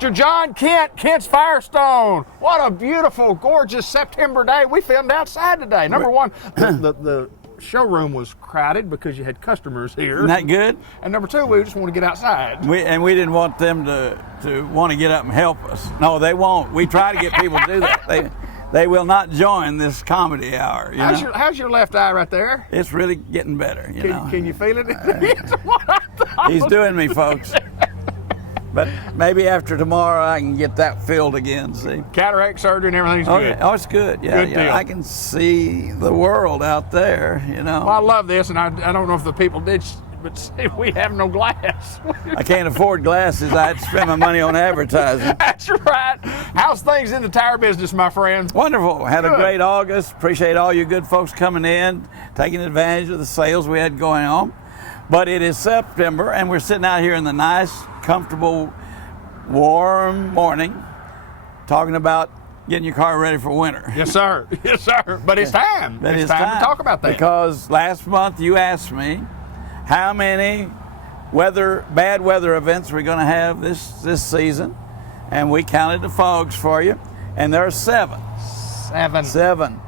Mr. John Kent, Kent's Firestone. What a beautiful, gorgeous September day. We filmed outside today. Number one, the showroom was crowded because you had customers here. Isn't that good? And number two, we just want to get outside. We didn't want them to want to get up and help us. No, they won't. We try to get people to do that. They will not join this comedy hour. How's your left eye right there? It's really getting better. Can you feel it? It's what I thought. He's doing me, folks. But maybe after tomorrow I can get that filled again, see? Cataract surgery and everything's good. Oh, it's good. Yeah, Good deal. I can see the world out there, Well, I love this, and I don't know if the people did, but see, we have no glass. I can't afford glasses. I had to spend my money on advertising. That's right. How's things in the tire business, my friend? Wonderful. Had Good. a great August. Appreciate all you good folks coming in, taking advantage of the sales we had going on. But it is September, and we're sitting out here in the nice, comfortable, warm morning talking about getting your car ready for winter. Yes, sir. Yes, sir. But it's time. It's time to talk about that. Because last month you asked me how many bad weather events we're going to have this season, and we counted the fogs for you, and there are seven. Seven.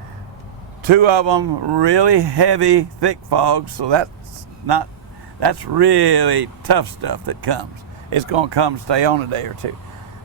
Two of them really heavy, thick fogs, so that's really tough stuff that comes. It's going to come stay on a day or two.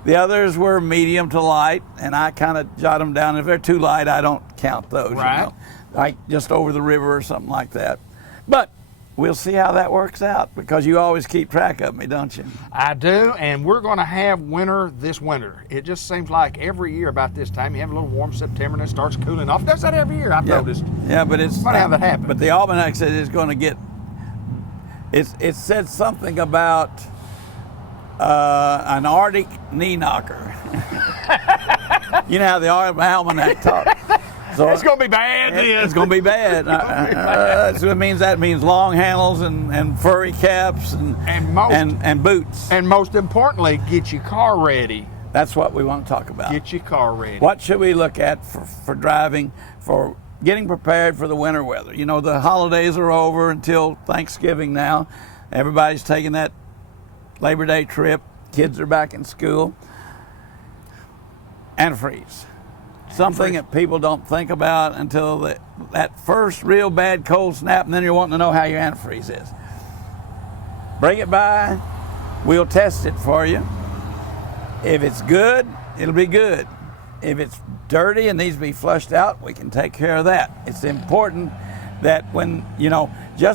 The others were medium to light, and I kind of jot them down. If they're too light, I don't count those. Right. Like just over the river or something like that. But we'll see how that works out, because you always keep track of me, don't you? I do, and we're going to have winter this winter. It just seems like every year about this time, you have a little warm September and it starts cooling off. It does that every year, I've noticed. Yeah, but it's funny how that happens. But the almanac said it's going to get. It said something about an Arctic knee knocker. You know how the almanac talks. So it's going to be bad. It's going to be bad. So that means long handles and furry caps and boots. And most importantly, get your car ready. That's what we want to talk about. Get your car ready. What should we look at for driving, for getting prepared for the winter weather? You know, the holidays are over until Thanksgiving now. Everybody's taking that Labor Day trip. Kids are back in school. Antifreeze. Something that people don't think about until that first real bad cold snap, and then you're wanting to know how your antifreeze is. Bring it by. We'll test it for you. If it's good, it'll be good. If it's dirty and needs to be flushed out, we can take care of that. It's important that when,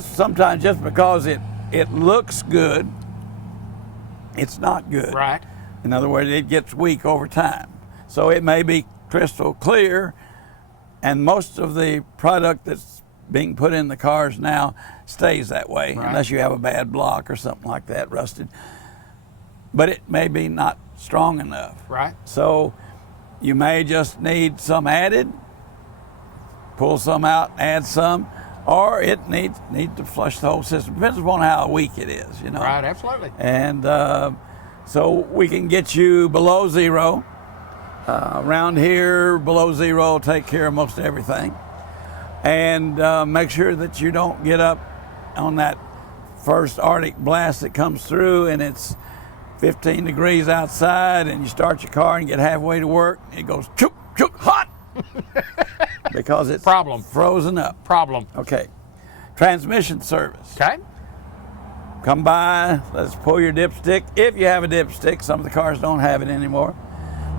sometimes just because it looks good, it's not good. Right. In other words, it gets weak over time. So it may be crystal clear, and most of the product that's being put in the cars now stays that way, right, unless you have a bad block or something like that, rusted. But it may be not strong enough. Right. So you may just need some added, pull some out, add some, or it needs to flush the whole system. Depends upon how weak it is, Right, absolutely. And so we can get you below zero. Around here, below zero will take care of most everything. And make sure that you don't get up on that first Arctic blast that comes through and it's 15 degrees outside and you start your car and get halfway to work, it goes chook, chook, hot. Because it's frozen up. Problem. Okay. Transmission service. Okay. Come by, let's pull your dipstick. If you have a dipstick, some of the cars don't have it anymore.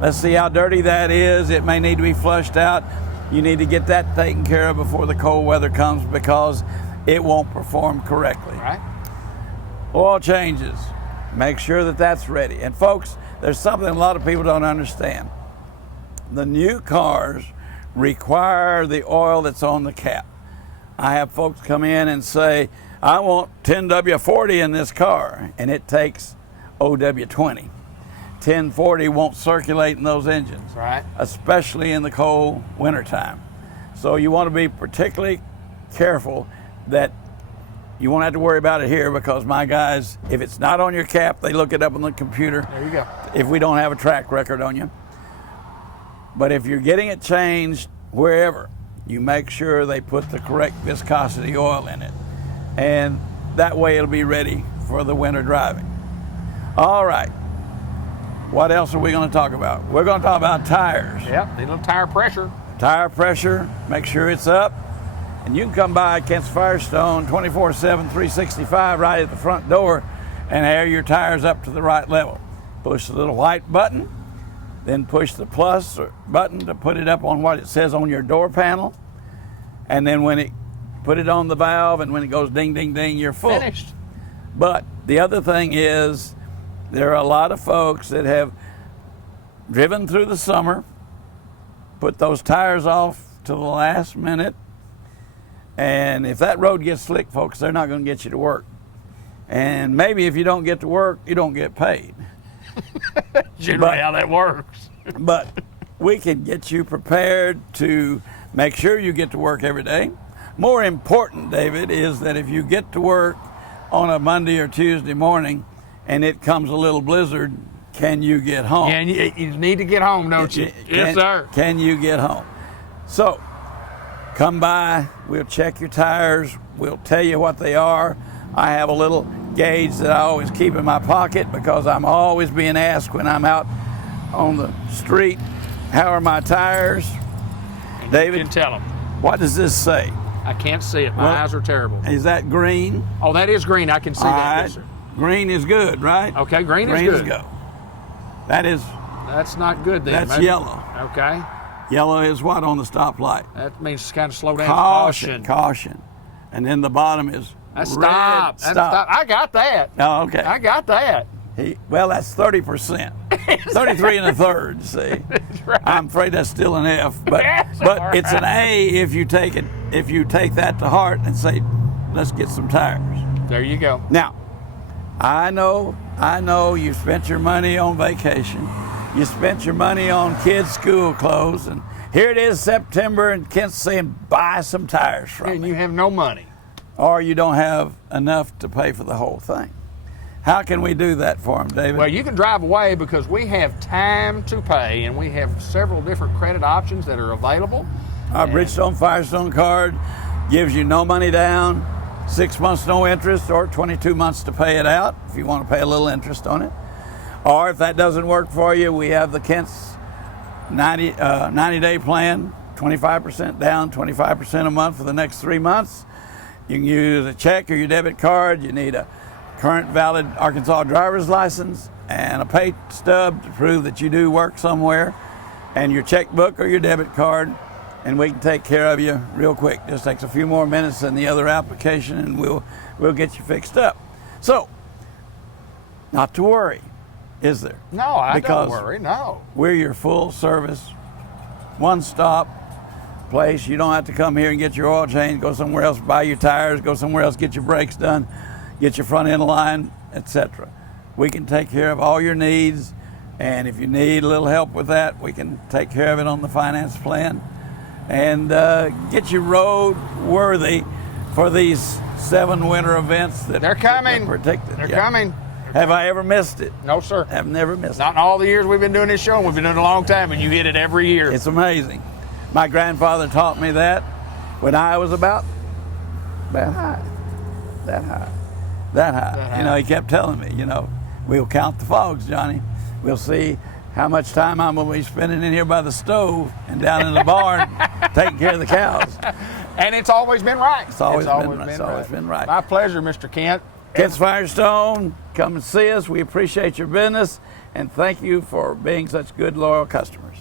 Let's see how dirty that is. It may need to be flushed out. You need to get that taken care of before the cold weather comes, because it won't perform correctly. Right. Oil changes. Make sure that that's ready. And folks, there's something a lot of people don't understand. The new cars require the oil that's on the cap. I have folks come in and say, I want 10W40 in this car, and it takes OW20. 1040 won't circulate in those engines, right, especially in the cold wintertime. So you want to be particularly careful that you won't have to worry about it here, because my guys, if it's not on your cap, they look it up on the computer. There you go. If we don't have a track record on you. But if you're getting it changed wherever, you make sure they put the correct viscosity oil in it. And that way it'll be ready for the winter driving. All right. What else are we going to talk about? We're going to talk about tires. Yep, need a little tire pressure. Tire pressure, make sure it's up. And you can come by Kent's Firestone 24/7, 365 right at the front door and air your tires up to the right level. Push the little white button, then push the plus button to put it up on what it says on your door panel. And then when it put it on the valve, and when it goes ding, ding, ding, you're full. Finished. But the other thing is, there are a lot of folks that have driven through the summer, put those tires off to the last minute, and if that road gets slick, folks, they're not going to get you to work. And maybe if you don't get to work, you don't get paid. Generally how that works. But we can get you prepared to make sure you get to work every day. More important, David, is that if you get to work on a Monday or Tuesday morning and it comes a little blizzard, can you get home? And you need to get home, don't you? Yes, sir. Can you get home? So, come by, we'll check your tires, we'll tell you what they are. I have a little gauge that I always keep in my pocket because I'm always being asked when I'm out on the street, how are my tires? And David, you can tell them. what does this say? I can't see it. My eyes are terrible. Is that green? Oh, that is green. I can see All that. right. Yes, sir. Green is good, right? Okay, green is Green good. is go. That is, That's not good then. that's maybe. yellow. Okay. Yellow is what on the stoplight? That means kind of slow down. Caution, caution. And then the bottom is That's red. stop. That's stop. I got that. Oh, okay. I got that. Well, that's 30%. 33 and a third, see. Right. I'm afraid that's still an F, but That's but all it's an right. A if you take it, if you take that to heart and say, let's get some tires. There you go. Now, I know you spent your money on vacation. You spent your money on kids' school clothes, and here it is September, and Kent's saying, buy some tires from And me. you have no money. Or you don't have enough to pay for the whole thing. How can we do that for them, David? Well, you can drive away because we have time to pay, and we have several different credit options that are available. Our Bridgestone Firestone card gives you no money down, 6 months no interest, or 22 months to pay it out if you want to pay a little interest on it. Or if that doesn't work for you, we have the Kent's 90-day plan, 25% down, 25% a month for the next 3 months. You can use a check or your debit card. You need a current valid Arkansas driver's license and a pay stub to prove that you do work somewhere, and your checkbook or your debit card, and we can take care of you real quick. Just takes a few more minutes than the other application, and we'll get you fixed up. So, not to worry, is there? No, I Because don't worry. No. we're your full service, one-stop place. You don't have to come here and get your oil change, go somewhere else, buy your tires, go somewhere else, get your brakes done, get your front end line, etc. We can take care of all your needs, and if you need a little help with that, we can take care of it on the finance plan and get you road worthy for these 7 winter events that They're coming. That predicted. They're Yeah. coming. Have I ever missed it? No, sir. I've never missed Not it. in all the years we've been doing this show, and we've been doing it a long time, and you hit it every year. It's amazing. My grandfather taught me that when I was about that high. You know, he kept telling me, we'll count the fogs, Johnny. We'll see how much time I'm going to be spending in here by the stove and down in the barn taking care of the cows. And it's always been right. It's always been right. My pleasure, Mr. Kent. Kent's Firestone, come and see us. We appreciate your business, and thank you for being such good, loyal customers.